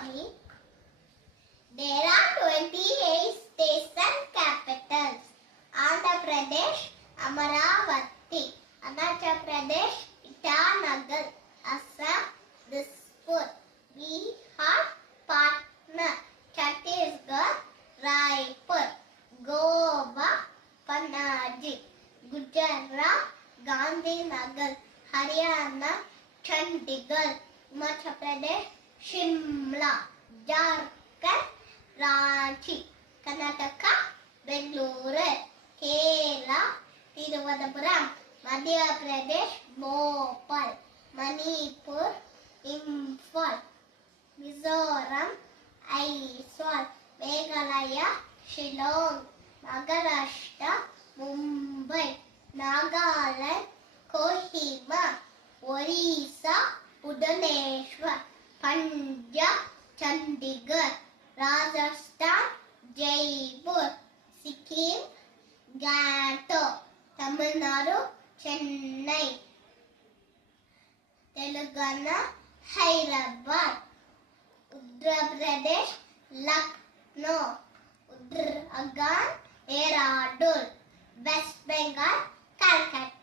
Swami. There are 28 states and capitals. Andhra Pradesh, Amaravati. Arunachal Pradesh, Itanagar. Assam, Dispur. Bihar, Patna. Chhattisgarh, Raipur. Goa, Panaji. Gujarat, Gandhinagar. Haryana, Chandigarh. Himachal Pradesh, Shimla. Jharkhand, Ranchi. Karnataka, Bengaluru. Kerala, Thiruvananthapuram. Madhya Pradesh, Bhopal. Manipur, Imphal. Mizoram, Aizawl. Meghalaya, Shillong. Maharashtra, Mumbai. Nagaland, Kohima. Orissa, Bhubaneswar. Punjab, Chandigarh. Rajasthan, Jaipur. Sikkim, Gangtok. Tamil Nadu, Chennai. Telangana, Hyderabad. Uttar Pradesh, Lucknow. Uttarakhand, Dehradun. West Bengal, Calcutta.